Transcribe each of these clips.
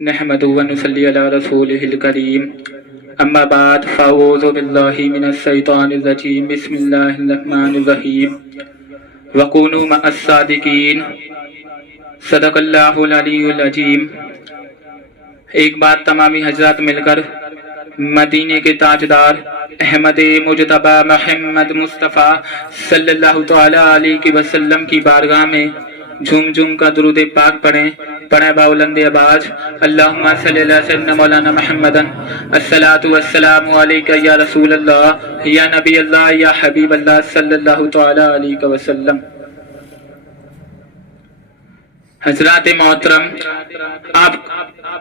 نحمد و نصلی علی رسولہ الکریم اما بعد فاعوذ باللہ من الشیطان الرجیم بسم اللہ الرحمن الرحیم وکونوا مع الصادقین صدق اللہ العلی العظیم۔ ایک بات تمامی حضرات مل کر مدینے کے تاجدار احمد مجتبی محمد مصطفیٰ صلی اللہ تعالی علیہ وسلم کی بارگاہ میں جھوم جھوم کا درود پاک پڑھیں باولند آواز۔ اللہم صلی اللہ سیدنا مولانا محمدن الصلاۃ والسلام علیکہ یا رسول اللہ یا نبی اللہ یا حبیب اللہ صلی اللہ تعالی علیہ وسلم۔ حضرات محترم،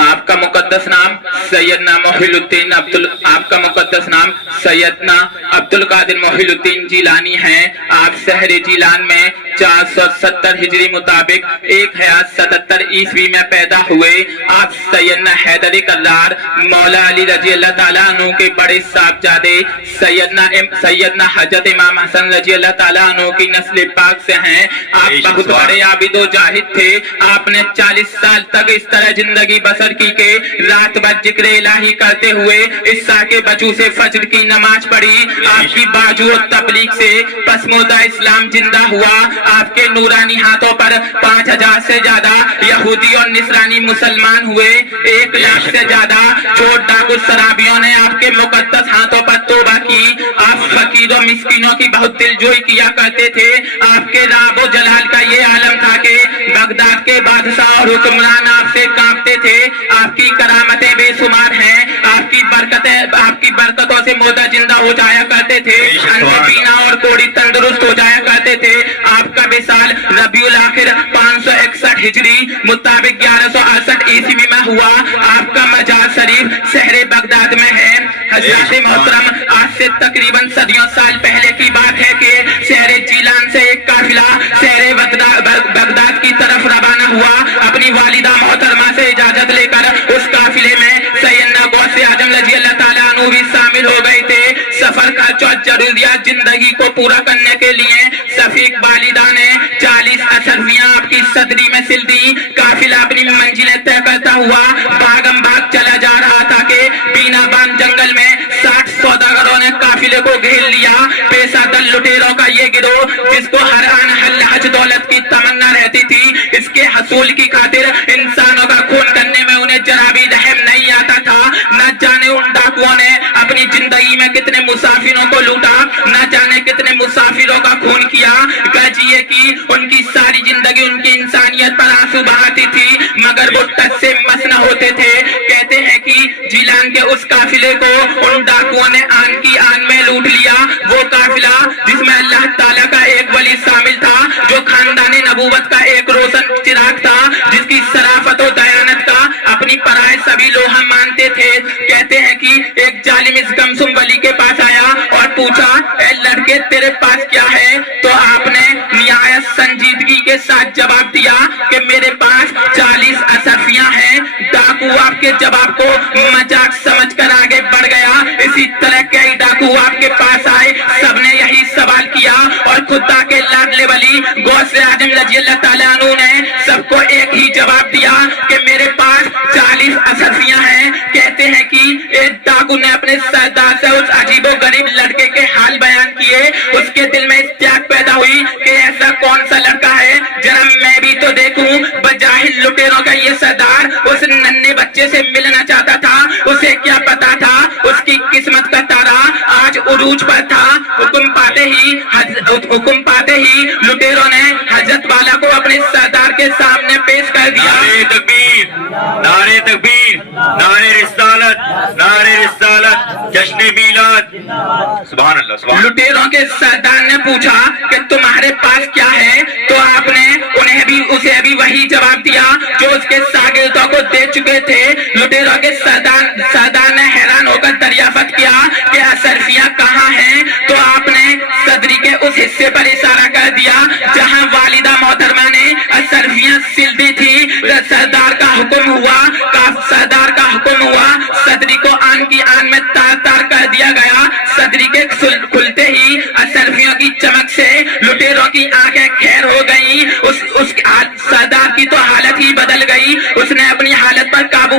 آپ کا مقدس نام سیدنا محی الدین آپ کا مقدس نام سیدنا عبد القادر محی الدین جیلانی ہے۔ آپ شہر جیلان میں 470 ہجری مطابق 1077 عیسوی میں پیدا ہوئے۔ آپ سیدنا حیدر کرار مولا علی رضی اللہ تعالیٰ عنہ کے بڑے صاحبزادے سیدنا حضرت امام حسن رضی اللہ تعالیٰ عنہ کی نسل پاک سے ہیں۔ آپ بہت بڑے عابد و جاہد تھے۔ آپ نے 40 سال تک اس طرح زندگی بسر کی کہ رات بھر ذکر الہی کرتے ہوئے عشاء کے بجو سے فجر کی نماز پڑھی۔ آپ کی باجو و تبلیغ سے پسماندہ اسلام زندہ ہوا۔ آپ کے نورانی ہاتھوں پر 5000 سے زیادہ یہودی اور نصرانی مسلمان ہوئے۔ 1 لاکھ سے زیادہ چور ڈاکو شرابیوں نے آپ کے مقدس ہاتھوں پر توبہ کی۔ آپ فقیر و مسکینوں کی بہت دلجوئی کیا کرتے تھے۔ آپ کے راب و جلال کا یہ عالم تھا کہ بغداد کے بادشاہ اور حکمران آپ سے کانپتے تھے۔ آپ کی کرامتیں بے شمار ہیں۔ آپ کی برکتوں سے مردہ زندہ ہو جایا کرتے تھے، اندھے بینا اور کوڑی تندرست ہو جایا کرتے تھے۔ آپ کا وصال ربیع الاخر 561 ہجری مطابق 1168 عیسوی میں ہوا۔ آپ کا مزار شریف شہر بغداد میں ہے۔ حضرات محترم، آج سے تقریباً صدیوں سال پہلے کی بات ہے کہ شہر جیلان سے ایک قافلہ شہر بغداد کی طرف روانہ ہوا۔ اپنی والدہ محترمہ سے اجازت لے کر اس قافلے میں سیدنا غوث اعظم رضی اللہ تعالیٰ عنہ بھی شامل ہو گئے تھے۔ سفر کا ضروریات زندگی کو پورا کرنے کے لیے شفیق والدہ نے 40 اشرفیاں آپ کی صدری میں سل دی۔ قافلہ اپنی منزلیں طے کرتا ہوا بھاگم بھاگ چلا جا رہا تھا کہ بینابان جنگل میں 60 سوداگروں نے قافلے کو گھیر لیا۔ پیسہ دل لٹیروں کا یہ گروہ جس کو ہر آن حج دولت کی تمنا رہتی تھی، اس کے حصول کی خاطر انسانوں کا خون کرنے میں انہیں ذرا بھی رحم نہیں آتا تھا۔ نہ جانے ان ڈاکوؤں نے اپنی زندگی میں کتنے مسافروں کو لوٹا، نہ جانے کتنے مسافروں کا خون کیا۔ غرض یہ کہ ان کی ساری زندگی ان کی انسانیت پر آنسو بہاتی تھی، مگر وہ ٹچ سے مس نہ ہوتے تھے۔ کہتے ہیں کہ جیلان کے اس قافلے کو ان ڈاکوؤں نے آن کی آن میں لوٹ لیا۔ وہ قافلہ جس میں اللہ تعالیٰ کا ایک ولی شامل تھا، جو خاندان نبوت کا ایک روشن چراغ تھا، جس کی شرافت و دیانت کا اپنی پرائے سبھی لوگ ہم مانتے تھے۔ کہتے ہیں کہ ایک ظالم اس گمسم ولی کے پاس آیا اور پوچھا، اے لڑکے تیرے پاس کیا ہے؟ تو آپ نے نہایت سنجیدگی کے ساتھ جواب دیا کہ میرے پاس 40 اشرفیاں ہیں۔ ڈاکو آپ کے جواب کو مذاق سمجھ کر آگے بڑھ گیا۔ اسی طرح کئی ڈاکو آپ کے پاس آئے، سب نے یہی سوال کیا اور خدا کے لاڈلے ولی غوث اعظم رضی اللہ تعالیٰ عنہ نے سب کو ایک ہی جواب دیا کہ میرے پاس 40 اشرفیاں ہیں۔ کہتے ہیں کہ ایک ڈاکو نے اپنے سردار سے اس عجیب و غریب لڑکے کے حال بیان کیے۔ اس کے دل میں اشتیاق پیدا ہوئی کہ ایسا کون سا لڑکا ہے ذرا میں بھی تو دیکھوں۔ بجاہل لٹیروں کا یہ سردار اس ننھے بچے سے ملنا چاہتا تھا۔ اسے کیا پتا تھا اس کی قسمت کا تارا آج عروج پر تھا۔ حکم پاتے ہی لٹیروں نے حضرت والا کو اپنے سردار کے سامنے پیش کر دیا۔ نعرہ تکبیر، نعرہ تکبیر، نعرہ رسالت، نعرہ رسالت، جشن میلاد۔ سبحان اللہ، سبحان اللہ۔ لٹیروں کے سردار نے پوچھا کہ تمہارے پاس کیا ہے؟ تو آپ نے اسے بھی وہی جواب دیا جو اس کے شاگردوں کو دے چکے تھے۔ لٹیروں کے سردار نے حیران ہو کر دریافت کیا کہ اشرفیاں کہاں ہیں؟ تو آپ نے صدری کے اس حصے پر اشارہ کر دیا جہاں والدہ محترمہ نے اشرفیاں سل دی تھی۔ سردار کا حکم ہوا، صدری کو آن کی آن میں تار تار کر دیا گیا۔ صدری کے کھلتے ہی اشرفیوں کی چمک سے لٹیروں کی آنکھیں خیر ہو گئیں۔ اس سردار کی تو حالت ہی بدل گئی۔ اس نے اپنی حالت پر قابو